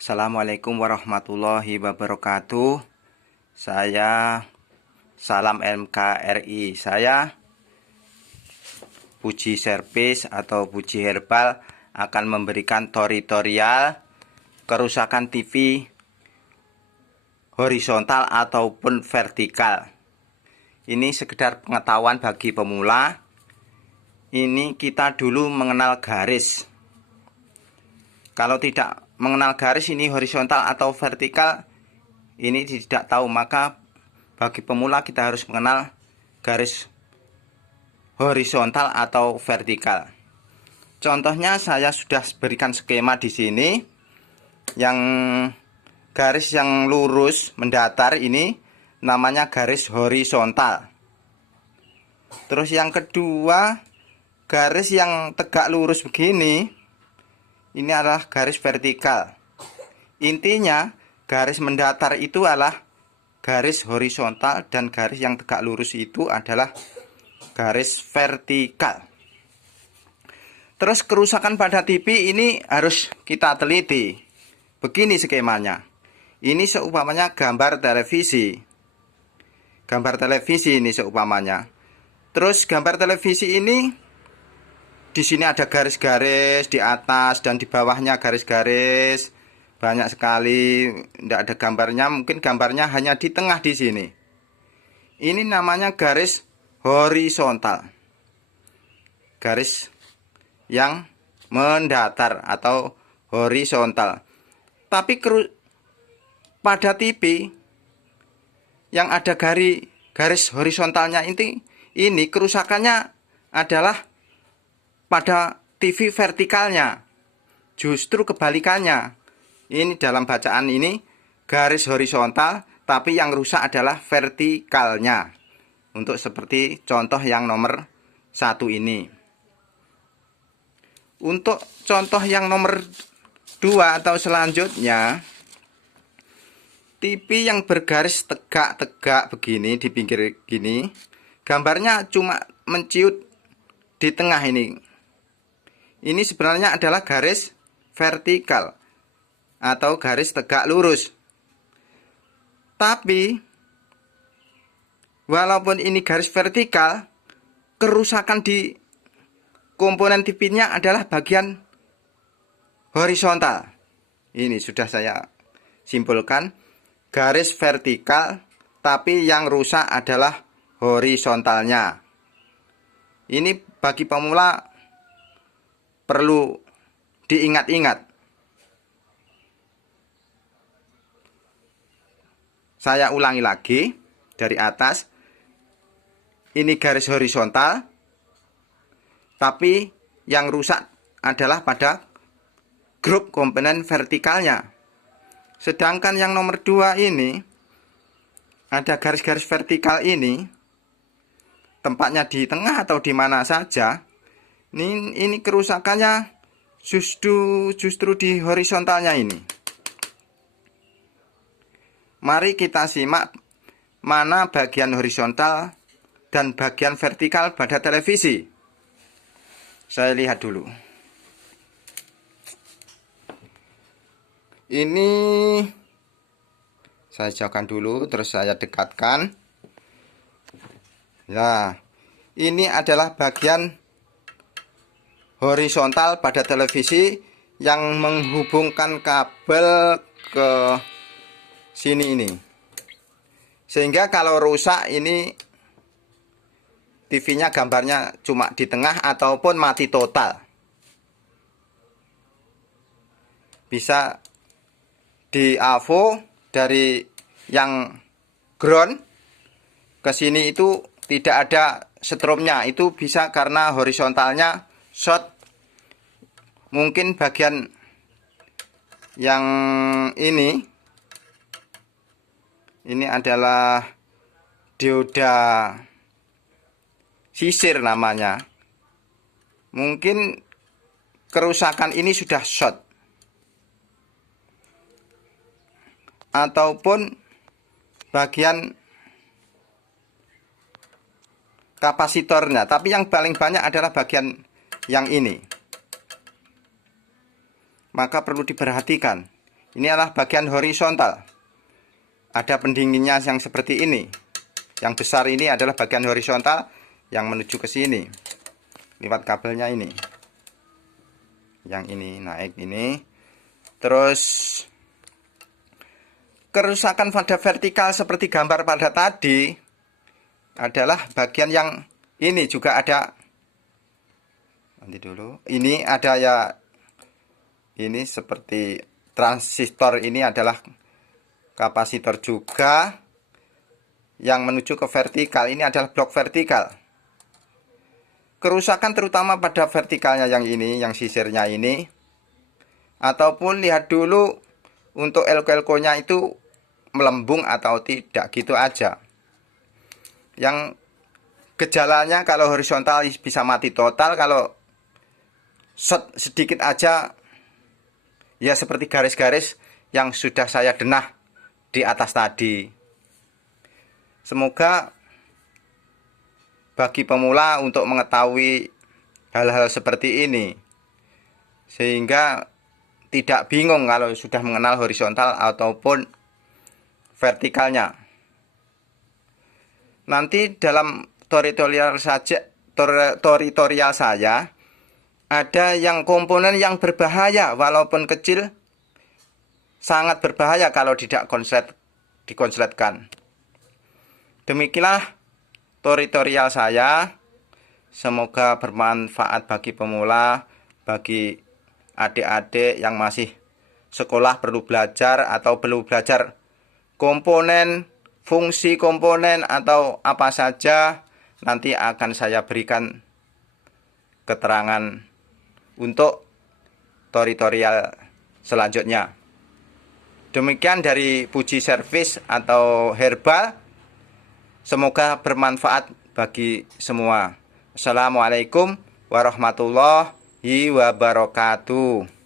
Assalamualaikum warahmatullahi wabarakatuh. Saya Salam MKRI. Saya Puji Servis atau Puji Herbal akan memberikan tutorial kerusakan TV horizontal ataupun vertikal. Ini sekedar pengetahuan bagi pemula. Ini kita dulu mengenal garis. Kalau tidak mengenal garis ini horizontal atau vertikal, ini tidak tahu, maka bagi pemula kita harus mengenal garis horizontal atau vertikal. Contohnya saya sudah berikan skema di sini. Yang garis yang lurus mendatar ini namanya garis horizontal. Terus yang kedua, garis yang tegak lurus begini ini adalah garis vertikal. Intinya garis mendatar itu adalah garis horizontal dan garis yang tegak lurus itu adalah garis vertikal. Terus kerusakan pada TV ini harus kita teliti. Begini skemanya. Ini seumpamanya gambar televisi. Gambar televisi ini seumpamanya. Terus gambar televisi ini di sini ada garis-garis di atas dan di bawahnya garis-garis banyak sekali. Tidak ada gambarnya, mungkin gambarnya hanya di tengah di sini. Ini namanya garis horizontal. Garis yang mendatar atau horizontal. Tapi pada TV yang ada garis horizontalnya ini kerusakannya adalah pada TV vertikalnya. Justru kebalikannya. Ini dalam bacaan ini garis horizontal, tapi yang rusak adalah vertikalnya. Untuk seperti contoh yang nomor 1 ini. Untuk contoh yang nomor 2 atau selanjutnya, TV yang bergaris tegak-tegak begini di pinggir gini, gambarnya cuma menciut di tengah ini. Ini sebenarnya adalah garis vertikal atau garis tegak lurus. Tapi walaupun ini garis vertikal, kerusakan di komponen TV-nya adalah bagian horizontal. Ini sudah saya simpulkan, garis vertikal tapi yang rusak adalah horizontalnya. Ini bagi pemula perlu diingat-ingat. Saya ulangi lagi dari atas. Ini garis horizontal, tapi yang rusak adalah pada grup komponen vertikalnya. Sedangkan yang nomor 2 ini, ada garis-garis vertikal ini, tempatnya di tengah atau di mana saja. Ini kerusakannya justru di horizontalnya ini. Mari kita simak mana bagian horizontal dan bagian vertikal pada televisi. Saya lihat dulu. Ini saya jauhkan dulu, terus saya dekatkan. Nah, ini adalah bagian horizontal pada televisi yang menghubungkan kabel ke sini ini. Sehingga kalau rusak ini TV-nya gambarnya cuma di tengah ataupun mati total. Bisa di AVO dari yang ground ke sini itu tidak ada strobnya. Itu bisa karena horizontalnya short. Mungkin bagian yang ini adalah dioda sisir namanya. Mungkin kerusakan ini sudah short ataupun bagian kapasitornya. Tapi yang paling banyak adalah bagian yang ini. Maka perlu diperhatikan. Ini adalah bagian horizontal. Ada pendinginnya yang seperti ini. Yang besar ini adalah bagian horizontal yang menuju ke sini. Lewat kabelnya ini. Yang ini naik ini. Terus kerusakan pada vertikal seperti gambar pada tadi adalah bagian yang ini juga ada. Nanti dulu. Ini ada ya. Ini seperti transistor, ini adalah kapasitor juga yang menuju ke vertikal. Ini adalah blok vertikal. Kerusakan terutama pada vertikalnya yang ini, yang sisirnya ini. Ataupun lihat dulu untuk elko-elkonya itu melembung atau tidak, gitu aja. Yang gejalanya kalau horizontal bisa mati total, kalau sedikit aja ya seperti garis-garis yang sudah saya denah di atas tadi. Semoga bagi pemula untuk mengetahui hal-hal seperti ini, sehingga tidak bingung kalau sudah mengenal horizontal ataupun vertikalnya. Nanti dalam tutorial saya ada yang komponen yang berbahaya, walaupun kecil sangat berbahaya kalau tidak dikonsletkan. Demikianlah tutorial saya. Semoga bermanfaat bagi pemula, bagi adik-adik yang masih sekolah perlu belajar atau perlu belajar komponen, fungsi komponen atau apa saja. Nanti akan saya berikan keterangan untuk tutorial selanjutnya. Demikian dari Puji Service atau Herbal. Semoga bermanfaat bagi semua. Assalamualaikum warahmatullahi wabarakatuh.